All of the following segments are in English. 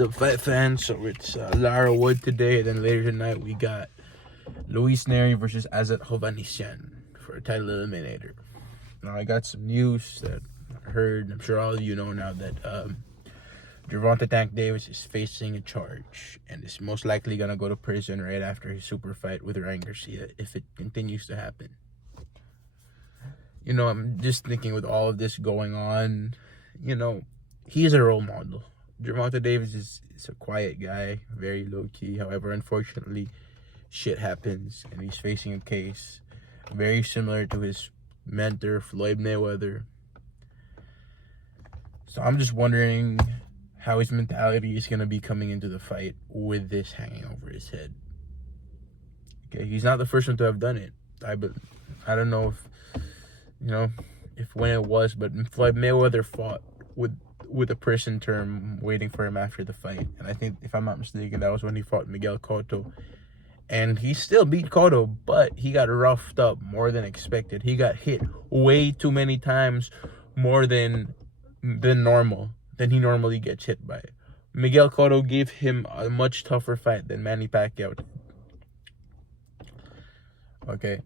What's up, fight fans? So it's Lara Wood today, and then later tonight we got Luis Neri versus Azat Hovhannisyan for a title eliminator. Now I got some news that I heard. I'm sure all of you know now that Gervonta Tank Davis is facing a charge and is most likely gonna go to prison right after his super fight with Ryan Garcia if it continues to happen. You know, I'm just thinking with all of this going on, you know, he's a role model. Gervonta Davis is a quiet guy, very low-key. However, unfortunately, shit happens, and he's facing a case very similar to his mentor, Floyd Mayweather. So I'm just wondering how his mentality is going to be coming into the fight with this hanging over his head. Okay, he's not the first one to have done it. I don't know if, you know, if when it was, but Floyd Mayweather fought with a prison term waiting for him after the fight. And I think, if I'm not mistaken, that was when he fought Miguel Cotto. And he still beat Cotto, but he got roughed up more than expected. He got hit way too many times more than normal, than he normally gets hit by. Miguel Cotto gave him a much tougher fight than Manny Pacquiao did. Okay,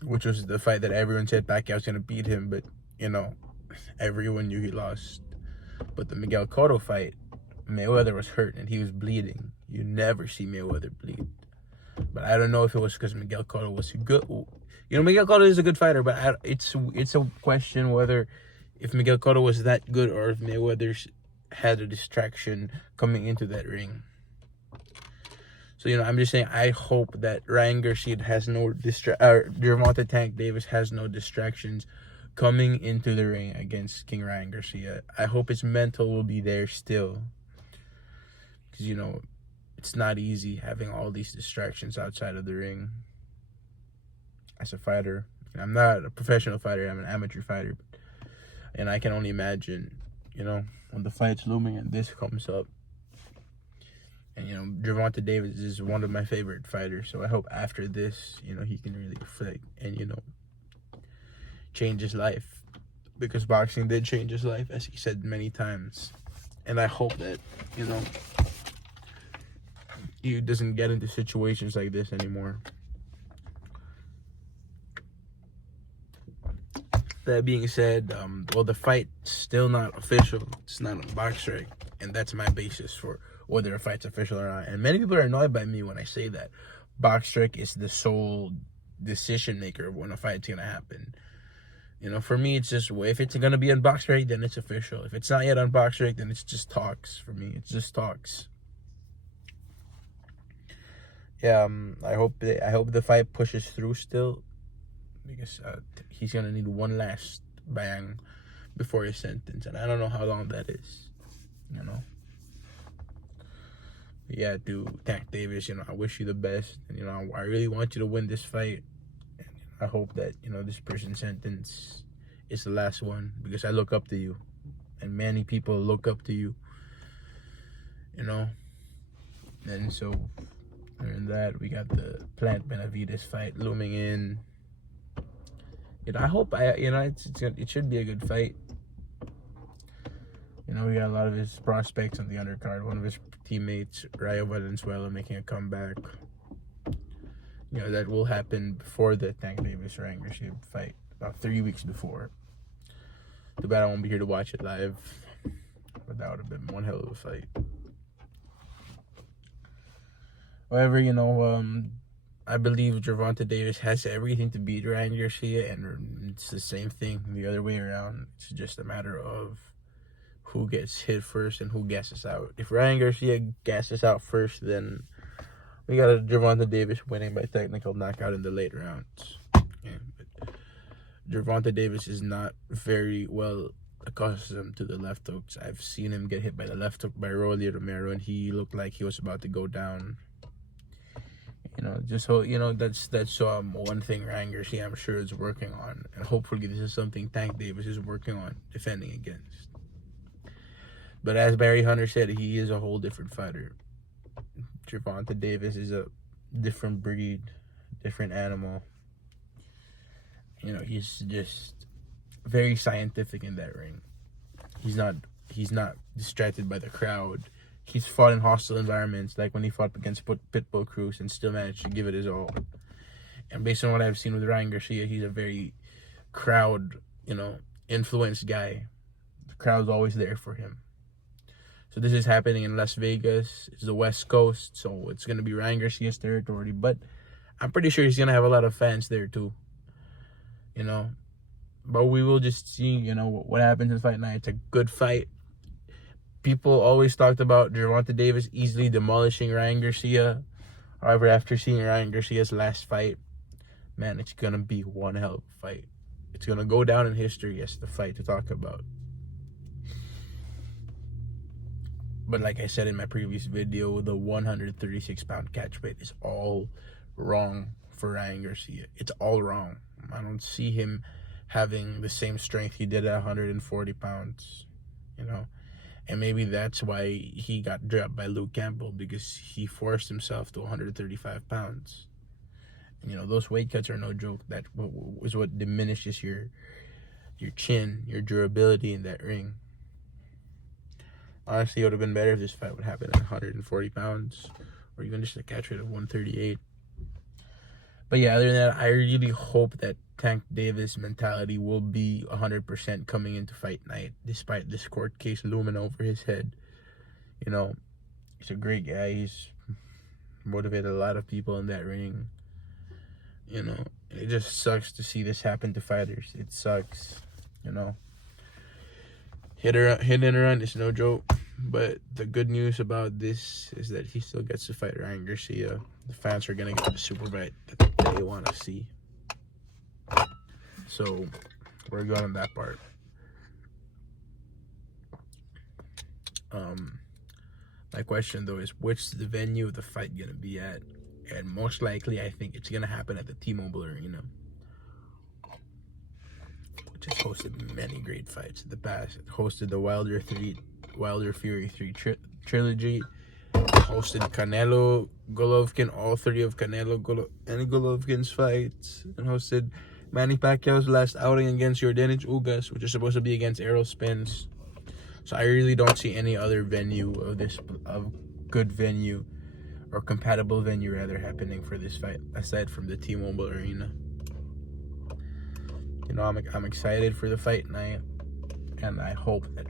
which was the fight that everyone said Pacquiao's going to beat him, but, you know, everyone knew he lost. But the Miguel Cotto fight, Mayweather was hurt and he was bleeding. You never see Mayweather bleed. But I don't know if it was because Miguel Cotto was good. You know, Miguel Cotto is a good fighter, but it's a question whether if Miguel Cotto was that good or if Mayweather had a distraction coming into that ring. So, you know, I'm just saying, I hope that Ryan Garcia has no Gervonta Tank Davis has no distractions coming into the ring against King Ryan Garcia. I hope his mental will be there still. Because, you know, it's not easy having all these distractions outside of the ring. As a fighter, I'm not a professional fighter, I'm an amateur fighter. And I can only imagine, you know, when the fight's looming and this comes up. And, you know, Gervonta Davis is one of my favorite fighters. So I hope after this, you know, he can really reflect and, you know, change his life, because boxing did change his life, as he said many times. And I hope that, you know, he doesn't get into situations like this anymore. That being said, well, the fight's still not official. It's not on BoxRec, and that's my basis for whether a fight's official or not. And many people are annoyed by me when I say that BoxRec is the sole decision maker of when a fight's gonna happen. You know, for me, it's just, if it's going to be on BoxRec, then it's official. If it's not yet on BoxRec, then it's just talks for me. It's just talks. Yeah, I hope the fight pushes through still, because he's going to need one last bang before his sentence. And I don't know how long that is, you know. But yeah, dude, Tank Davis, you know, I wish you the best. And, you know, I really want you to win this fight. I hope that, you know, this person's sentence is the last one, because I look up to you, and many people look up to you, you know. And so, in that, we got the Plant Benavides fight looming in. You know, I hope it should be a good fight. You know, we got a lot of his prospects on the undercard. One of his teammates, Rayo Valenzuela, making a comeback. You know, that will happen before the Tank Davis Ryan Garcia fight, about 3 weeks before. Too bad I won't be here to watch it live, but that would have been one hell of a fight. However, you know, I believe Gervonta Davis has everything to beat Ryan Garcia, and it's the same thing the other way around. It's just a matter of who gets hit first and who gasses out. If Ryan Garcia gasses out first, then we got a Gervonta Davis winning by technical knockout in the late rounds. Yeah, but Gervonta Davis is not very well accustomed to the left hooks. I've seen him get hit by the left hook by Rolly Romero, and he looked like he was about to go down. You know, just so you know, that's one thing Ryan Garcia, I'm sure, is working on, and hopefully this is something Tank Davis is working on defending against. But as Barry Hunter said, he is a whole different fighter. Gervonta Davis is a different breed, different animal. You know, he's just very scientific in that ring. He's not distracted by the crowd. He's fought in hostile environments, like when he fought against Pitbull Cruz and still managed to give it his all. And based on what I've seen with Ryan Garcia, he's a very crowd, influenced guy. The crowd's always there for him. So this is happening in Las Vegas. It's the West Coast, so it's going to be Ryan Garcia's territory. But I'm pretty sure he's going to have a lot of fans there too. But we will just see, what happens in fight night. It's a good fight. People always talked about Gervonta Davis easily demolishing Ryan Garcia. However, after seeing Ryan Garcia's last fight, man, it's going to be one hell of a fight. It's going to go down in history as the fight to talk about. But like I said in my previous video, the 136-pound catch weight is all wrong for Ryan Garcia. It's all wrong. I don't see him having the same strength he did at 140 pounds, And maybe that's why he got dropped by Luke Campbell, because he forced himself to 135 pounds. And, those weight cuts are no joke. That is what diminishes your chin, your durability in that ring. Honestly, it would have been better if this fight would happen at 140 pounds or even just a catch rate of 138. But yeah, other than that, I really hope that Tank Davis' mentality will be 100% coming into fight night, despite this court case looming over his head. He's a great guy. He's motivated a lot of people in that ring. It just sucks to see this happen to fighters. It sucks, Hit and run is no joke. But the good news about this is that he still gets to fight Ryan Garcia. The fans are going to get the superfight that they want to see. So, we're good on that part. My question, though, is which the venue of the fight going to be at? And most likely, I think it's going to happen at the T-Mobile Arena, which has hosted many great fights in the past. It hosted the Wilder Fury 3 trilogy. Hosted Canelo, Golovkin, all three of Canelo and Golovkin's fights. And hosted Manny Pacquiao's last outing against Yordenis Ugas, which is supposed to be against Errol Spence. So I really don't see any other venue of good venue, or compatible venue rather, happening for this fight aside from the T-Mobile Arena. I'm excited for the fight night, and I hope that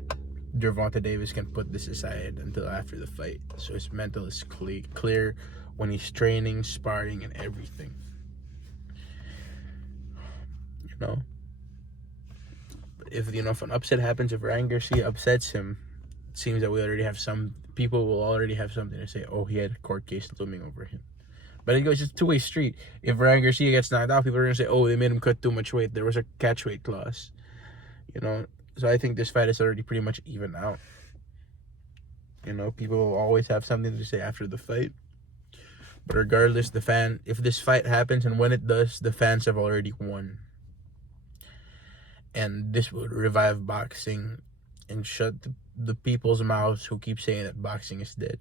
Gervonta Davis can put this aside until after the fight, so his mental is clear when he's training, sparring, and everything. But if an upset happens, if Ryan Garcia upsets him, it seems that people will already have something to say. Oh, he had a court case looming over him. But it goes just two-way street. If Ryan Garcia gets knocked out, people are going to say, oh, they made him cut too much weight. There was a catch weight clause. So I think this fight is already pretty much even out. People will always have something to say after the fight. But regardless, if this fight happens, and when it does, the fans have already won. And this will revive boxing and shut the people's mouths who keep saying that boxing is dead.